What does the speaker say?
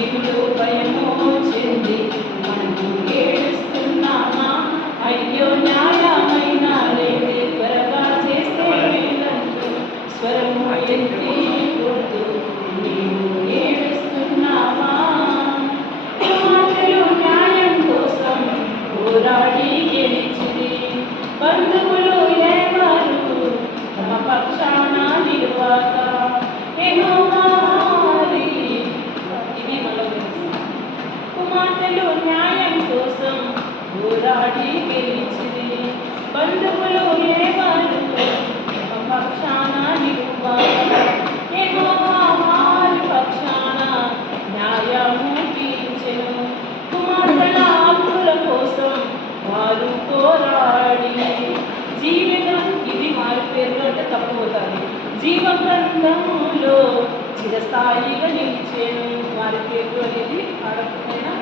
దిగులు భయము చెంది మనము ఏడుస్తున్నామా? అయ్యో న్యాయమైన లేదే త్వరగా చేస్తే మేలంటూ స్వరము ఎత్తి కొడుతూ నీవు ఏడుస్తున్నావా? కుమార్తెలు న్యాయం కోసం పోరాడి గెలిచిరి, బంధువులు ఎవరు తమ పక్షాన నిలువక యెహోవా వారి ఇది కుమార్తెలు న్యాయం కోసం పోరాడి గెలిచిరి, బంధువులు ఎవరు తమ పక్షాన నిలువక యెహోవా వారి పక్షాన న్యాయము తీర్చెను. కుమార్తెల హక్కుల కోసం వారు పోరాడి జీవితం ఇది వారి పేరు అంటే తప్పుపోతారు. జీవ గ్రంథములో చిరస్థాయిగా నిలిచేను వారి పేరు అనేది ఆడకపోయినా